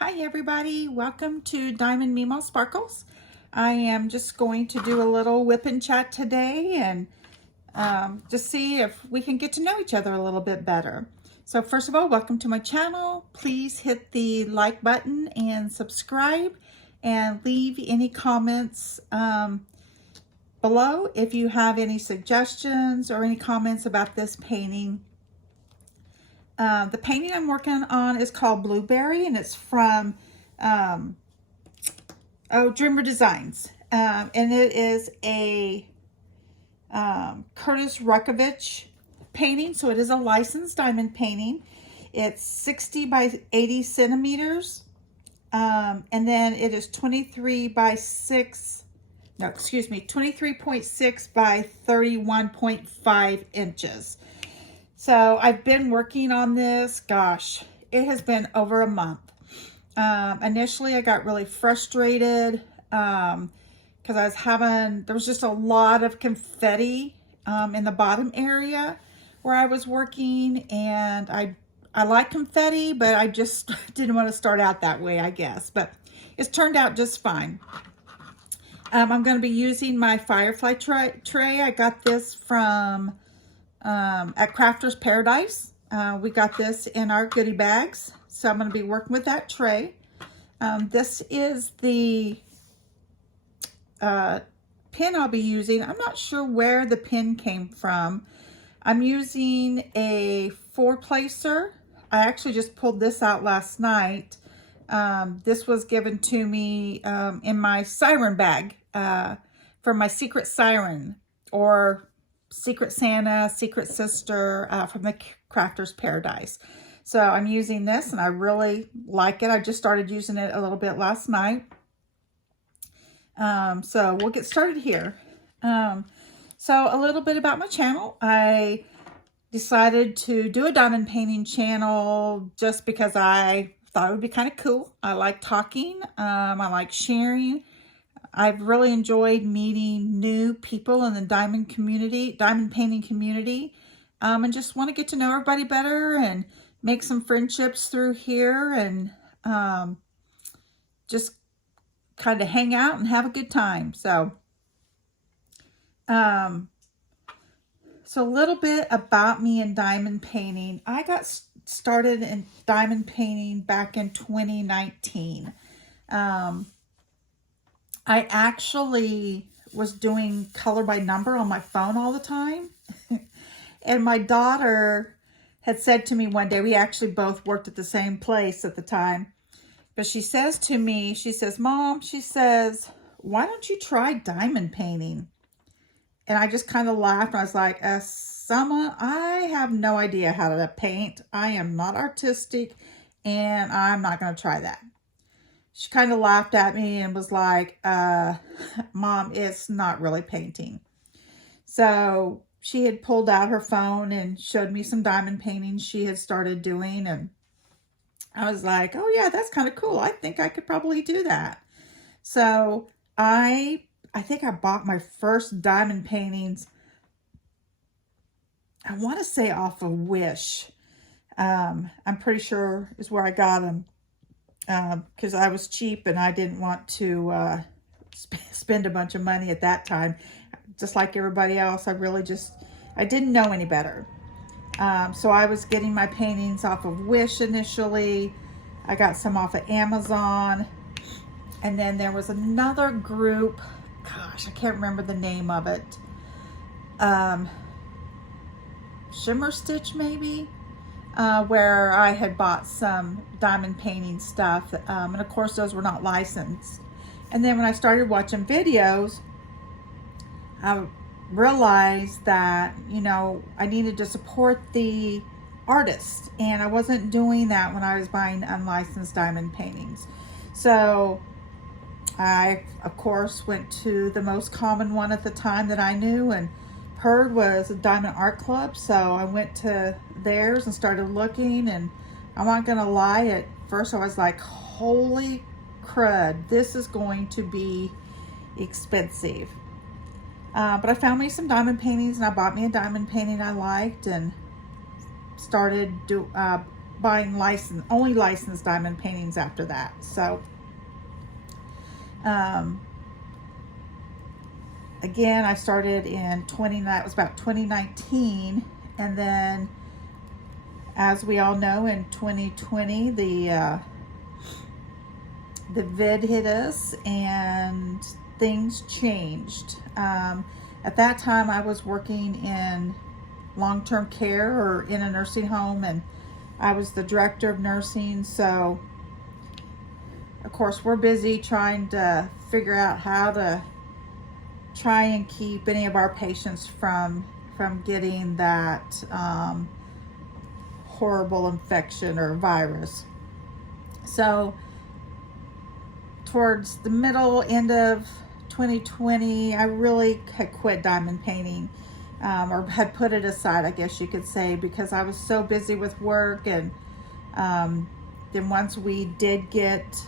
Hi everybody, welcome to Diamond Mimo Sparkles. I am just going to do a little whip and chat today and just see if we can get to know each other a little bit better. So first of all, welcome to my channel. Please hit the like button and subscribe and leave any comments below if you have any suggestions or any comments about this painting. The painting I'm working on is called Blueberry, and it's from Dreamer Designs. And it is a Curtis Ruckovich painting, so it is a licensed diamond painting. It's 60 by 80 centimeters, and then it is 23.6 by 31.5 inches. So I've been working on this, gosh, it has been over a month. Initially I got really frustrated because there was just a lot of confetti in the bottom area where I was working, and I like confetti, but I just didn't want to start out that way, I guess. But it's turned out just fine. I'm going to be using my Firefly tray. I got this from at Crafter's Paradise. We got this in our goodie bags, so I'm going to be working with that tray. This is the pin I'll be using. I'm not sure where the pin came from. I'm using a 4-placer. I actually just pulled this out last night. This was given to me in my siren bag from my Secret Siren, or Secret Santa, Secret Sister from the Crafter's Paradise. So I'm using this and I really like it. I just started using it a little bit last night. So we'll get started here. So a little bit about my channel. I decided to do a diamond painting channel just because I thought it would be kind of cool. I like talking. I like sharing. I've really enjoyed meeting new people in the diamond painting community, and just want to get to know everybody better and make some friendships through here, and just kind of hang out and have a good time. So, so a little bit about me in diamond painting. I got started in diamond painting back in 2019. I actually was doing color by number on my phone all the time. And my daughter had said to me one day, we actually both worked at the same place at the time, but she says to me, she says, "Mom," she says, "why don't you try diamond painting?" And I just kind of laughed. And I was like, Selma, I have no idea how to paint. I am not artistic, and I'm not going to try that. She kind of laughed at me and was like, Mom, it's not really painting. So she had pulled out her phone and showed me some diamond paintings she had started doing. And I was like, oh yeah, that's kind of cool. I think I could probably do that. So I think I bought my first diamond paintings, I want to say off of Wish. I'm pretty sure is where I got them. Because I was cheap and I didn't want to spend a bunch of money at that time. Just like everybody else, I didn't know any better. So I was getting my paintings off of Wish initially. I got some off of Amazon. And then there was another group, gosh, I can't remember the name of it. Shimmer Stitch maybe? Where I had bought some diamond painting stuff, and of course those were not licensed. And then when I started watching videos, I realized that, you know, I needed to support the artist, and I wasn't doing that when I was buying unlicensed diamond paintings. So I, of course, went to the most common one at the time that I knew and heard was a Diamond Art Club. So I went to theirs and started looking, and I'm not gonna lie, at first I was like, holy crud, this is going to be expensive. But I found me some diamond paintings, and I bought me a diamond painting I liked and started buying only licensed diamond paintings after that. So, again, I started in that was about 2019, and then, as we all know, in 2020, the vid hit us and things changed. At that time, I was working in long-term care or in a nursing home, and I was the director of nursing. So, of course, we're busy trying to figure out how to try and keep any of our patients from getting that horrible infection or virus. So towards the end of 2020, I really had quit diamond painting, or had put it aside, I guess you could say, because I was so busy with work. And then once we did get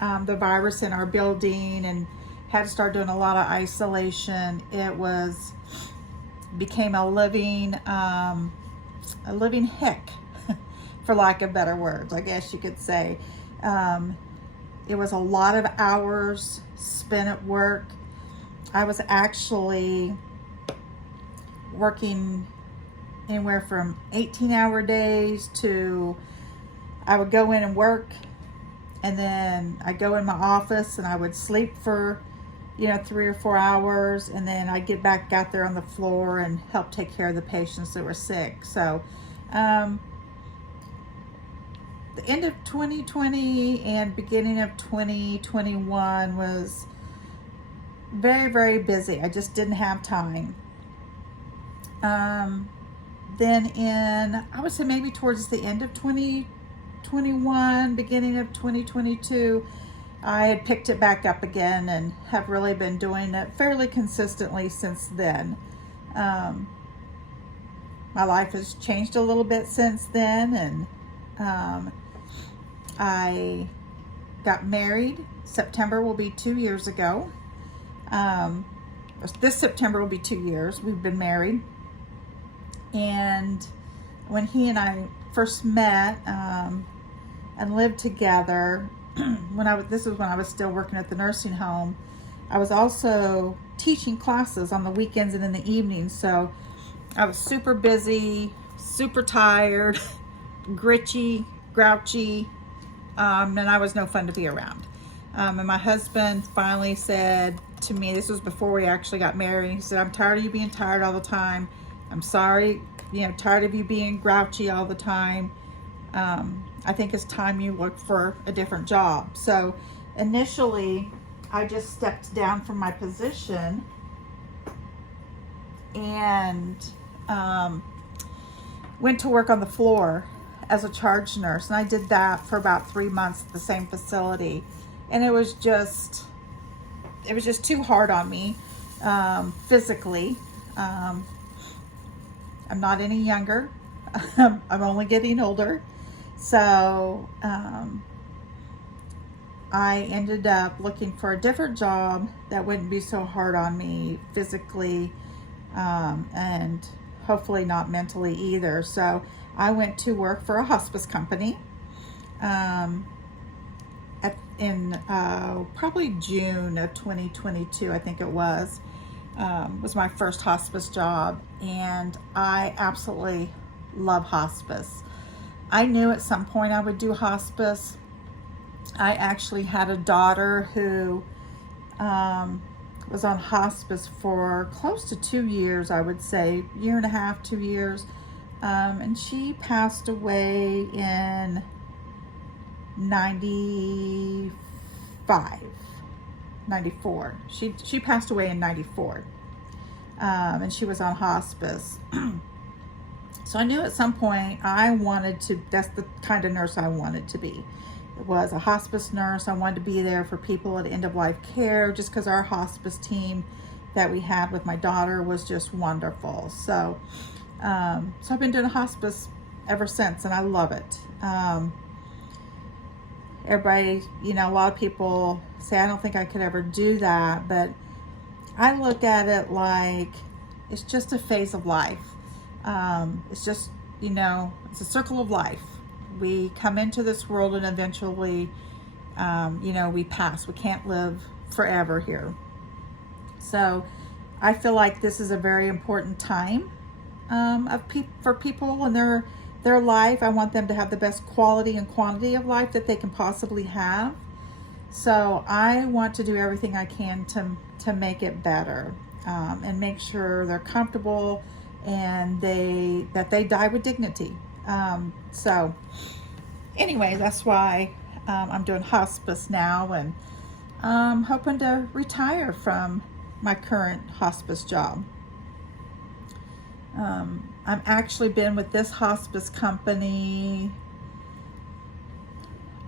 the virus in our building and had to start doing a lot of isolation, it became a living heck, for lack of better words, I guess you could say. It was a lot of hours spent at work. I was actually working anywhere from 18-hour days to, I would go in and work, and then I'd go in my office and I would sleep for 3 or 4 hours, and then I'd get back out there on the floor and help take care of the patients that were sick. So the end of 2020 and beginning of 2021 was very, very busy. I just didn't have time. Then I would say maybe towards the end of 2021, beginning of 2022, I had picked it back up again and have really been doing it fairly consistently since then. My life has changed a little bit since then, and I got married. September will be 2 years ago. This September will be 2 years we've been married. And when he and I first met and lived together, this was when I was still working at the nursing home, I was also teaching classes on the weekends and in the evenings. So I was super busy, super tired, grouchy, and I was no fun to be around. And my husband finally said to me, this was before we actually got married, he said, "I'm tired of you being tired all the time. I'm sorry, tired of you being grouchy all the time. I think it's time you look for a different job." So initially, I just stepped down from my position and went to work on the floor as a charge nurse. And I did that for about 3 months at the same facility. And it was just too hard on me physically. I'm not any younger. I'm only getting older. So I ended up looking for a different job that wouldn't be so hard on me physically, and hopefully not mentally either. So I went to work for a hospice company in probably June of 2022, I think it was my first hospice job, and I absolutely love hospice. I knew at some point I would do hospice. I actually had a daughter who was on hospice for close to 2 years, I would say, 1.5 to 2 years, and she passed away in 94. She passed away in 94, and she was on hospice. So I knew at some point that's the kind of nurse I wanted to be. It was a hospice nurse. I wanted to be there for people at end-of-life care, just because our hospice team that we had with my daughter was just wonderful. So I've been doing hospice ever since, and I love it. Everybody, a lot of people say, I don't think I could ever do that, but I look at it like it's just a phase of life. It's just you know, it's a circle of life. We come into this world and eventually, you know, we pass. We can't live forever here. So I feel like this is a very important time for people in their life. I want them to have the best quality and quantity of life that they can possibly have. So I want to do everything I can to make it better, and make sure they're comfortable and that they die with dignity. So anyway, that's why I'm doing hospice now, and I'm hoping to retire from my current hospice job. I've actually been with this hospice company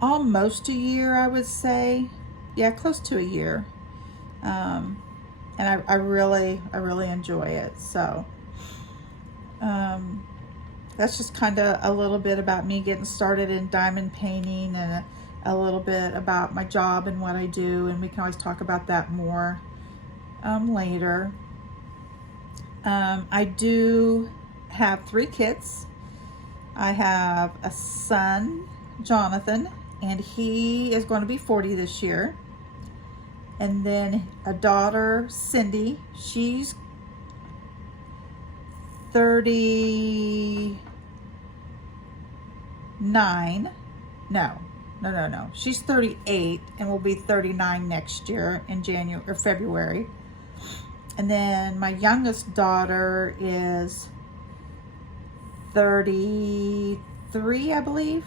almost a year, I would say. Yeah, close to a year. And I really enjoy it. So that's just kind of a little bit about me getting started in diamond painting, and a little bit about my job and what I do, and we can always talk about that more later. I do have 3 kids. I have a son, Jonathan, and he is going to be 40 this year. And then a daughter, Cindy. She's 39. No. She's 38 and will be 39 next year in January or February. And then my youngest daughter is 33, I believe.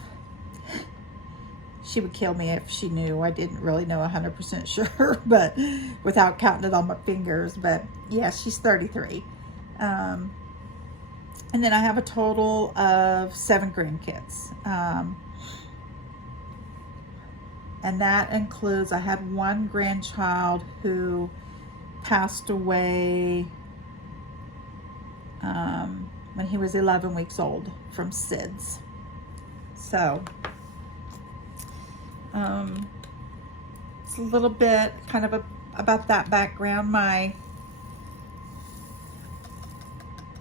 She would kill me if she knew. I didn't really know 100% sure, but without counting it on my fingers. But yeah, she's 33. And then I have a total of 7 grandkids. And that includes, I had one grandchild who passed away when he was 11 weeks old from SIDS. So it's a little bit kind of about that background. My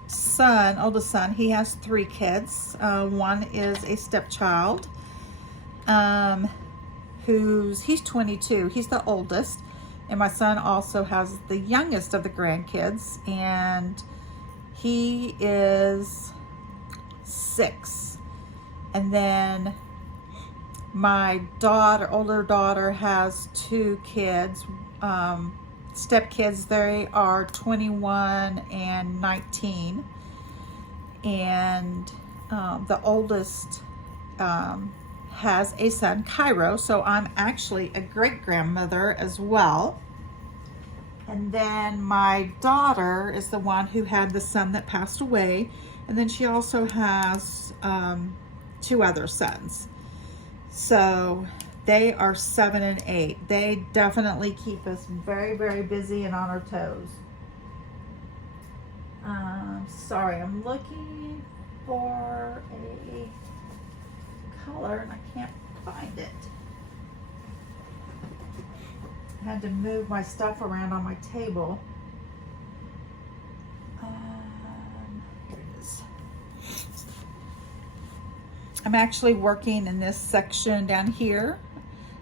son, oldest son, he has 3 kids. One is a stepchild, he's 22. He's the oldest. And my son also has the youngest of the grandkids, and he is 6. And then my older daughter has 2 kids, stepkids. They are 21 and 19. And the oldest has a son, Cairo, so I'm actually a great-grandmother as well. And then my daughter is the one who had the son that passed away, and then she also has 2 other sons. So they are 7 and 8. They definitely keep us very, very busy and on our toes. Sorry, I'm looking for a color and I can't find it. I had to move my stuff around on my table. Here it is. I'm actually working in this section down here.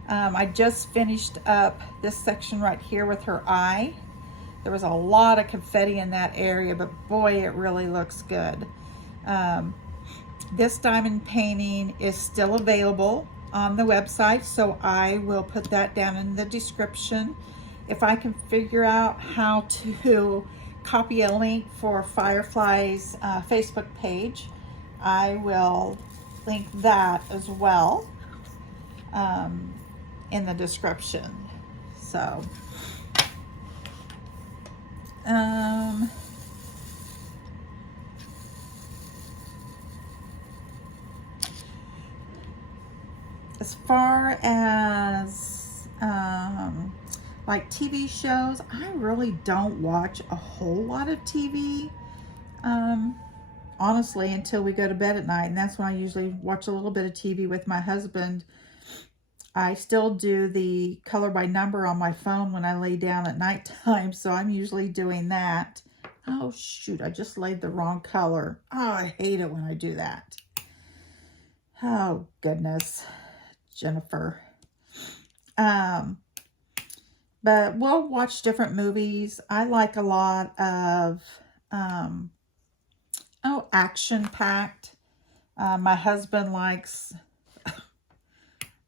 I just finished up this section right here with her eye. There was a lot of confetti in that area, but boy, it really looks good. This diamond painting is still available on the website, so I will put that down in the description. If I can figure out how to copy a link for Firefly's Facebook page, I will link that as well in the description. So as far as like TV shows, I really don't watch a whole lot of TV, honestly, until we go to bed at night, and that's when I usually watch a little bit of TV with my husband. I still do the color by number on my phone when I lay down at nighttime, so I'm usually doing that Oh, shoot. I just laid the wrong color. Oh, I hate it when I do that. Oh, goodness. Jennifer. But we'll watch different movies. I like a lot of, action-packed. My husband likes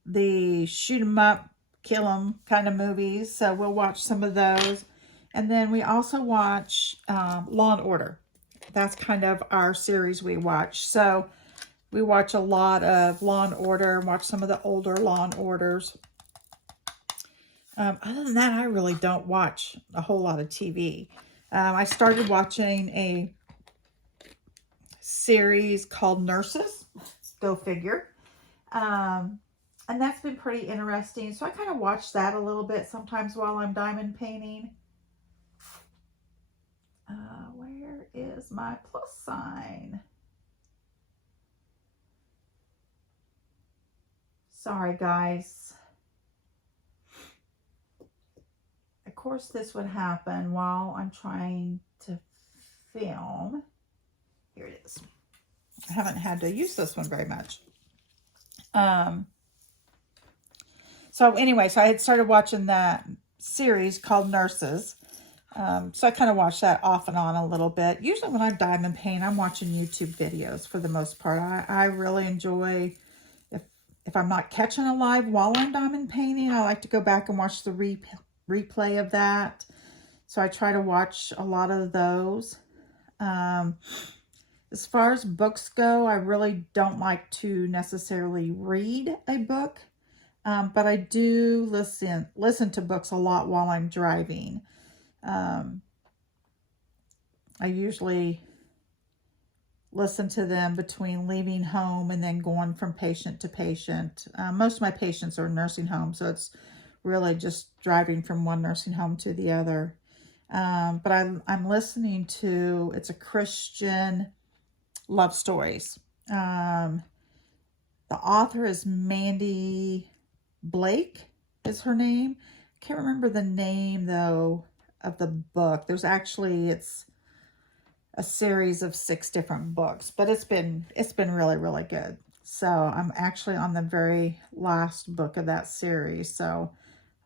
the shoot 'em up, kill 'em kind of movies. So we'll watch some of those. And then we also watch Law and Order. That's kind of our series we watch. So we watch a lot of Law and Order, watch some of the older Law and Orders. Other than that, I really don't watch a whole lot of TV. I started watching a series called Nurses. Go figure. And that's been pretty interesting. So I kind of watch that a little bit sometimes while I'm diamond painting. Where is my plus sign? Sorry, guys. Of course, this would happen while I'm trying to film. Here it is. I haven't had to use this one very much. So anyway, so I had started watching that series called Nurses. So I kind of watch that off and on a little bit. Usually when I'm diamond painting, I'm watching YouTube videos for the most part. I really enjoy, if I'm not catching a live while I'm diamond painting, I like to go back and watch the replay of that. So I try to watch a lot of those. As far as books go, I really don't like to necessarily read a book. But I do listen to books a lot while I'm driving. I usually listen to them between leaving home and then going from patient to patient. Most of my patients are nursing homes, so it's really just driving from one nursing home to the other. But I'm listening to, it's a Christian love stories. The author is Mandy Blake is her name. Can't remember the name though of the book. There's actually, it's a series of 6 different books, but it's been really, really good. So I'm actually on the very last book of that series. So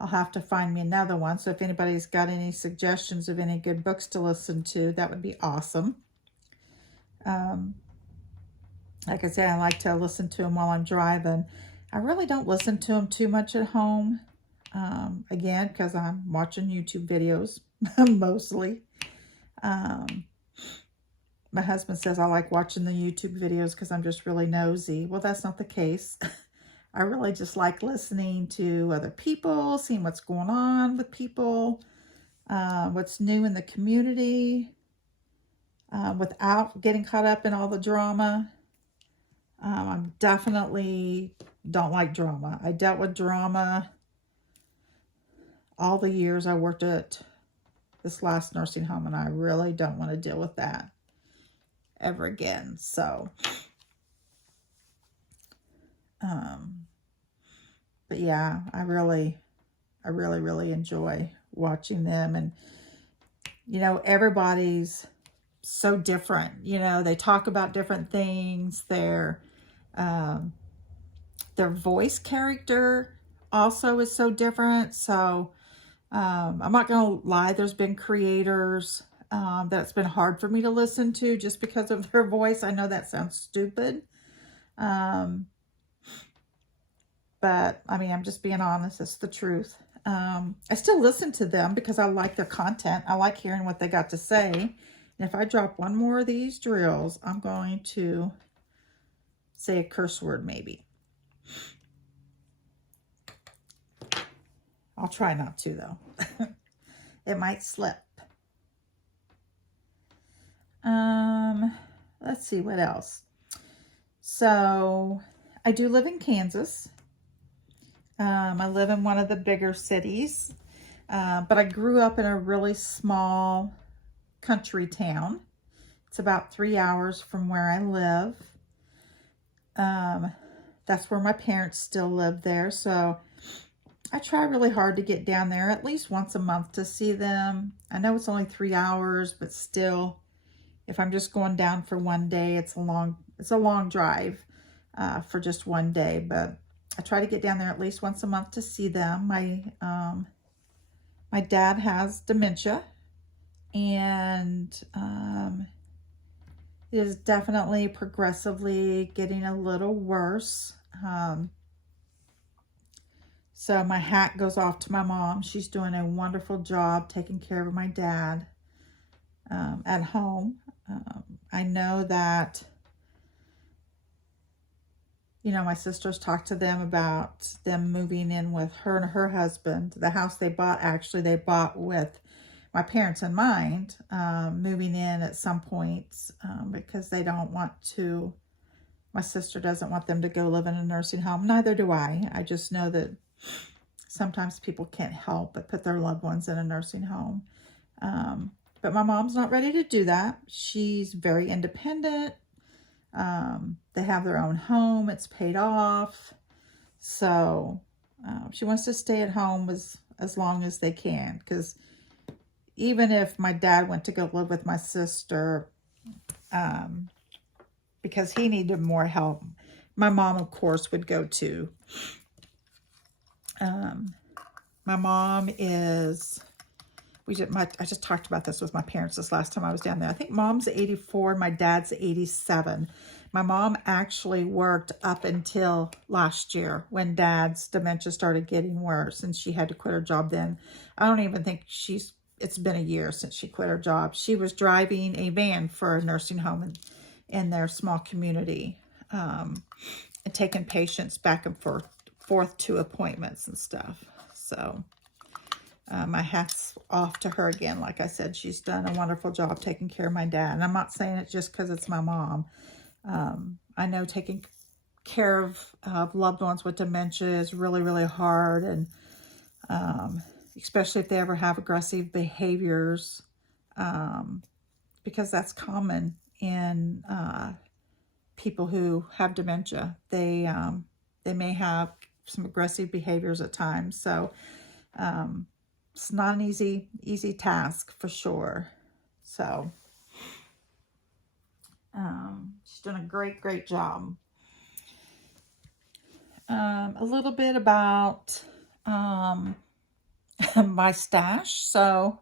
I'll have to find me another one. So if anybody's got any suggestions of any good books to listen to, that would be awesome. Like I said, I like to listen to them while I'm driving. I really don't listen to them too much at home. Again, because I'm watching YouTube videos mostly. My husband says I like watching the YouTube videos because I'm just really nosy. Well, that's not the case. I really just like listening to other people, seeing what's going on with people, what's new in the community, without getting caught up in all the drama. I definitely don't like drama. I dealt with drama all the years I worked at this last nursing home, and I really don't want to deal with that ever again. So, but yeah, I really enjoy watching them. And, you know, everybody's so different. You know, they talk about different things. Their voice character also is so different. So, I'm not going to lie. There's been creators that's been hard for me to listen to just because of their voice. I know that sounds stupid. But I mean, I'm just being honest. It's the truth. I still listen to them because I like their content. I like hearing what they got to say. And if I drop one more of these drills, I'm going to say a curse word maybe. I'll try not to though. It might slip. Let's see what else. So I do live in Kansas. I live in one of the bigger cities, but I grew up in a really small country town. It's about 3 hours from where I live. That's where my parents still live there. So I try really hard to get down there at least once a month to see them. I know it's only 3 hours, but still, if I'm just going down for one day, it's a long drive for just one day. But I try to get down there at least once a month to see them. My dad has dementia, and it is definitely progressively getting a little worse. So my hat goes off to my mom. She's doing a wonderful job taking care of my dad at home. I know that, you know, my sisters talked to them about them moving in with her and her husband. The house they bought, actually, they bought with my parents in mind, moving in at some point because they don't want to, my sister doesn't want them to go live in a nursing home. Neither do I. I just know that sometimes people can't help but put their loved ones in a nursing home. But my mom's not ready to do that. She's very independent. They have their own home. It's paid off. So she wants to stay at home as long as they can. Because even if my dad went to go live with my sister, because he needed more help, my mom, of course, would go too. My mom is... I just talked about this with my parents this last time I was down there. I think mom's 84, my dad's 87. My mom actually worked up until last year when dad's dementia started getting worse and she had to quit her job then. I don't even think it's been a year since she quit her job. She was driving a van for a nursing home in their small community, and taking patients back and forth to appointments and stuff. So... my hat's off to her again. Like I said, she's done a wonderful job taking care of my dad. And I'm not saying it just because it's my mom. I know taking care of loved ones with dementia is really, really hard. And especially if they ever have aggressive behaviors, because that's common in people who have dementia. They may have some aggressive behaviors at times. So... it's not an easy task for sure. So, she's done a great job. A little bit about my stash. So,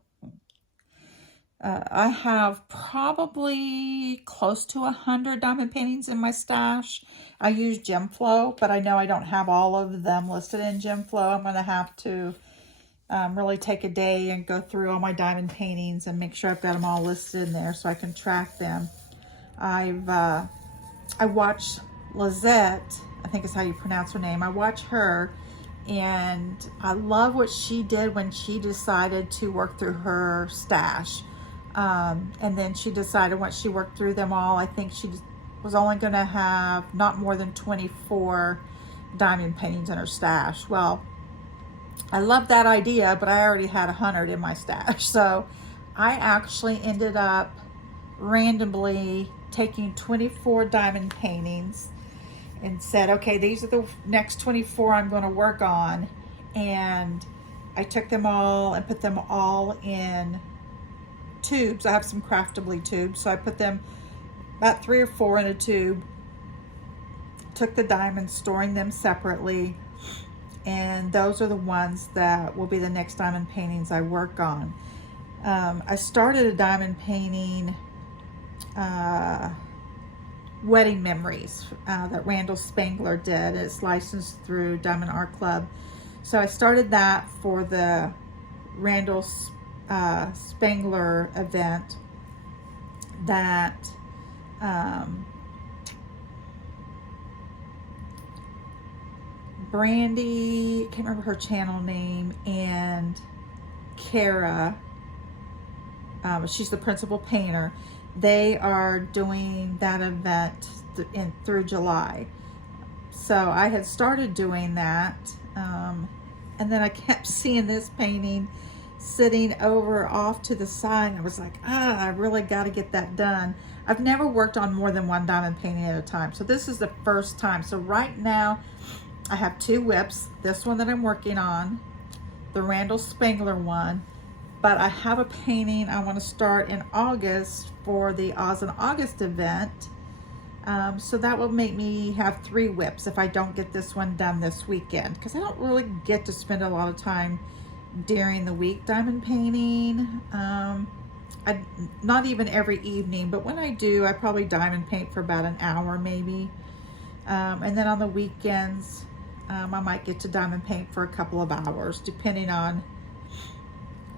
I have probably close to 100 diamond paintings in my stash. I use GemFlow, but I know I don't have all of them listed in GemFlow. I'm going to have to really take a day and go through all my diamond paintings and make sure I've got them all listed in there so I can track them. I watch Lizette, I think is how you pronounce her name. I watch her, and I love what she did when she decided to work through her stash. And then she decided once she worked through them all, I think she was only going to have not more than 24 diamond paintings in her stash. Well, I love that idea, but I already had 100 in my stash. So I actually ended up randomly taking 24 diamond paintings and said, okay, these are the next 24 I'm going to work on. And I took them all and put them all in tubes. I have some Craftably tubes, so I put them about 3 or 4 in a tube. Took the diamonds, storing them separately. And those are the ones that will be the next diamond paintings I work on. I started a diamond painting, Wedding Memories, that Randall Spangler did. It's licensed through Diamond Art Club. So I started that for the Randall Spangler event that Brandy, I can't remember her channel name, and Kara, she's the principal painter. They are doing that event through July. So I had started doing that, and then I kept seeing this painting sitting over off to the side. I was like, I really got to get that done. I've never worked on more than one diamond painting at a time, so this is the first time. So right now I have 2 WIPs. This one that I'm working on, the Randall Spangler one, but I have a painting I want to start in August for the Oz in August event. So that will make me have 3 WIPs if I don't get this one done this weekend, because I don't really get to spend a lot of time during the week diamond painting. Not even every evening, but when I do, I probably diamond paint for about an hour maybe. And then on the weekends, I might get to diamond paint for a couple of hours, depending on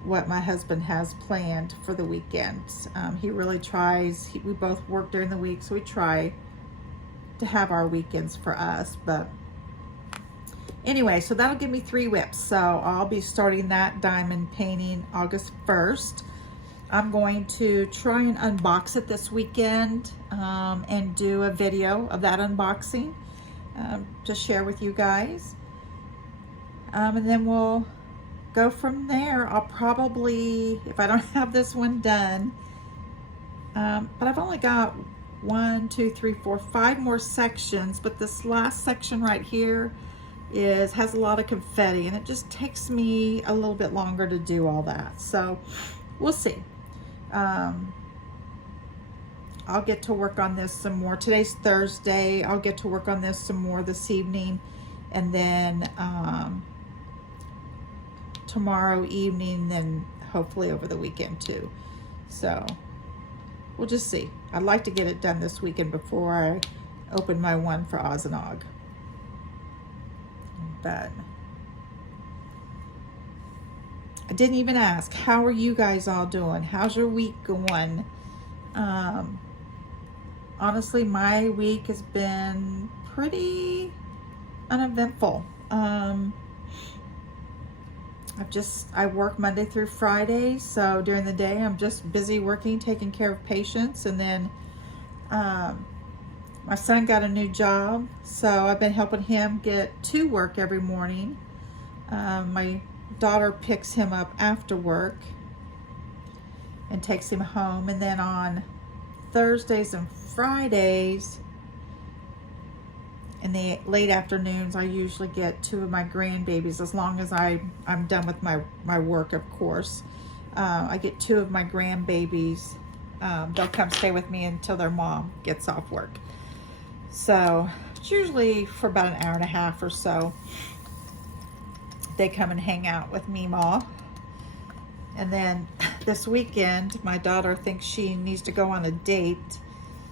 what my husband has planned for the weekends. He really tries, we both work during the week, so we try to have our weekends for us. But anyway, so that'll give me 3 WIPs. So I'll be starting that diamond painting August 1st. I'm going to try and unbox it this weekend and do a video of that unboxing to share with you guys. And then we'll go from there. I'll probably, if I don't have this one done, but I've only got 1, 2, 3, 4, 5 more sections, but this last section right here has a lot of confetti, and it just takes me a little bit longer to do all that. So we'll see. I'll get to work on this some more. Today's Thursday. I'll get to work on this some more this evening, and then tomorrow evening, then hopefully over the weekend too. So we'll just see. I'd like to get it done this weekend before I open my one for Oz and Og. But I didn't even ask, how are you guys all doing? How's your week going? Honestly, my week has been pretty uneventful. I work Monday through Friday, so during the day I'm just busy working, taking care of patients, and then my son got a new job, so I've been helping him get to work every morning. My daughter picks him up after work and takes him home, and then on Thursdays and Fridays in the late afternoons, I usually get 2 of my grandbabies, as long as I'm done with my work, of course. I get 2 of my grandbabies. They'll come stay with me until their mom gets off work. So it's usually for about an hour and a half or so. They come and hang out with Meemaw. And then this weekend, my daughter thinks she needs to go on a date.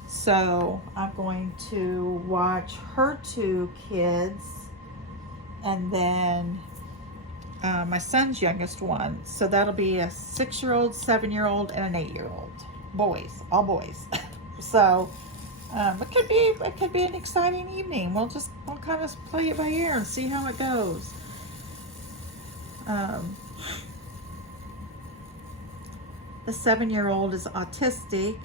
So I'm going to watch her 2 kids, and then my son's youngest one. So that'll be a 6-year-old, 7-year-old, and an 8-year-old. Boys, all boys. So it could be an exciting evening. We'll kind of play it by ear and see how it goes. The 7-year-old is autistic,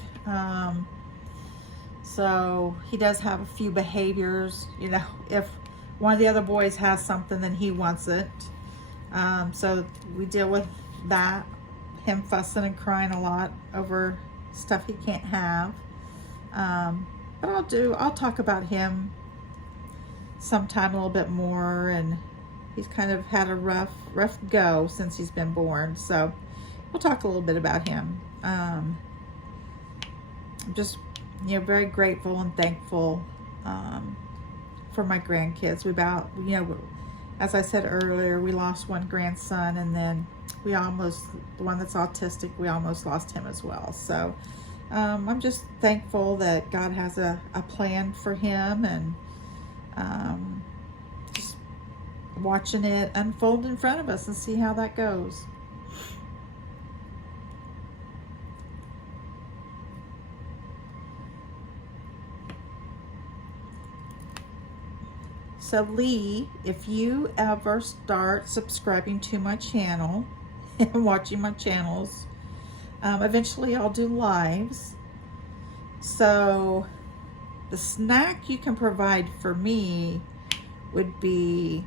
so he does have a few behaviors. You know, if one of the other boys has something, then he wants it. So we deal with that, him fussing and crying a lot over stuff he can't have. But I'll talk about him sometime a little bit more, and he's kind of had a rough go since he's been born. So we'll talk a little bit about him. I'm just, very grateful and thankful for my grandkids. As I said earlier, we lost one grandson, and then the one that's autistic, we almost lost him as well. So I'm just thankful that God has a plan for him, and just watching it unfold in front of us and see how that goes. So Lee, if you ever start subscribing to my channel and watching my channels, eventually I'll do lives. So the snack you can provide for me would be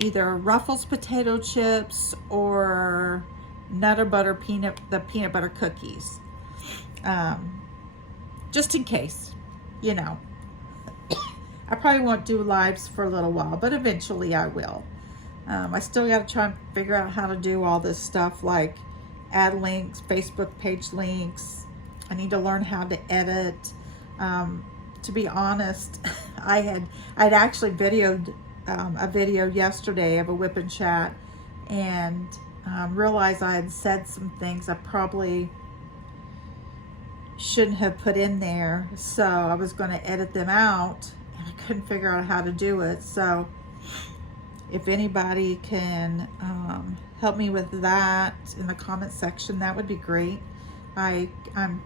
either Ruffles potato chips or Nutter Butter peanut butter cookies. Just in case, I probably won't do lives for a little while, but eventually I will. I still got to try and figure out how to do all this stuff, like add links, Facebook page links. I need to learn how to edit. To be honest, I'd actually videoed a video yesterday of a WIP and chat, and realized I had said some things I probably shouldn't have put in there, so I was going to edit them out, and I couldn't figure out how to do it. So if anybody can help me with that in the comment section, that would be great. I'm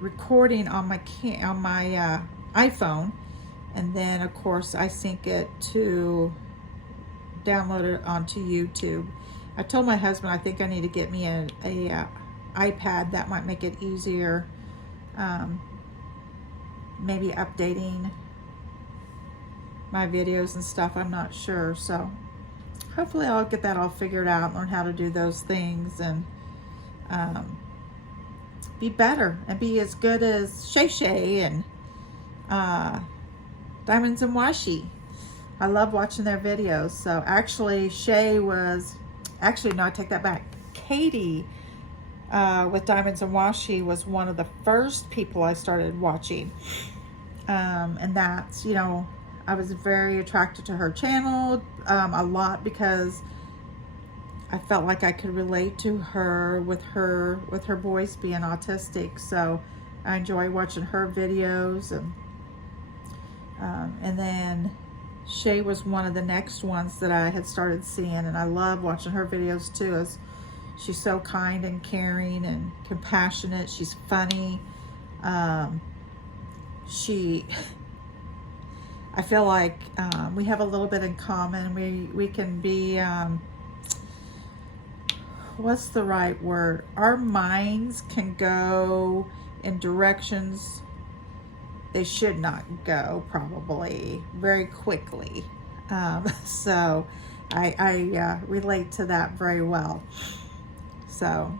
recording on my iPhone, and then of course I sync it to download it onto YouTube. I told my husband I think I need to get me a iPad. That might make it easier. Maybe updating my videos and stuff, I'm not sure. So hopefully I'll get that all figured out, learn how to do those things, and be better and be as good as Shay and Diamonds and Washi. I love watching their videos. So actually no, I take that back. Katie with Diamonds and Washi was one of the first people I started watching. And that's, you know, I was very attracted to her channel a lot because I felt like I could relate to her with her boys being autistic. So I enjoy watching her videos, and then Shay was one of the next ones that I had started seeing, and I love watching her videos too, as she's so kind and caring and compassionate. She's funny. I feel like we have a little bit in common. We can be, what's the right word? Our minds can go in directions they should not go, probably very quickly. So I relate to that very well. So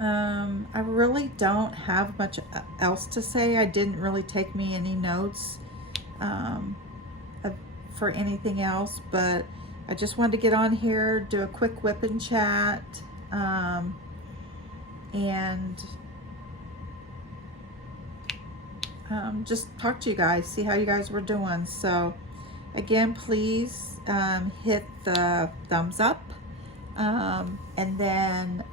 I really don't have much else to say. I didn't really take me any notes for anything else, but I just wanted to get on here, do a quick WIP and chat, and just talk to you guys, see how you guys were doing. So again, please hit the thumbs up, and then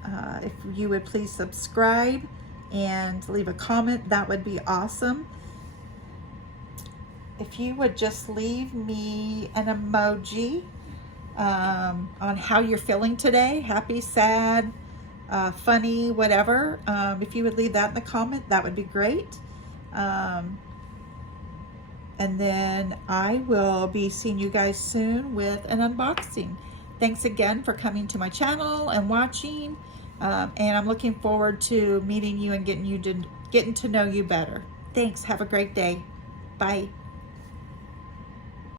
if you would please subscribe and leave a comment, that would be awesome. If you would just leave me an emoji on how you're feeling today, happy, sad, funny, whatever. If you would leave that in the comment, that would be great. And then I will be seeing you guys soon with an unboxing. Thanks again for coming to my channel and watching, and I'm looking forward to meeting you and getting to know you better. Thanks. Have a great day. Bye.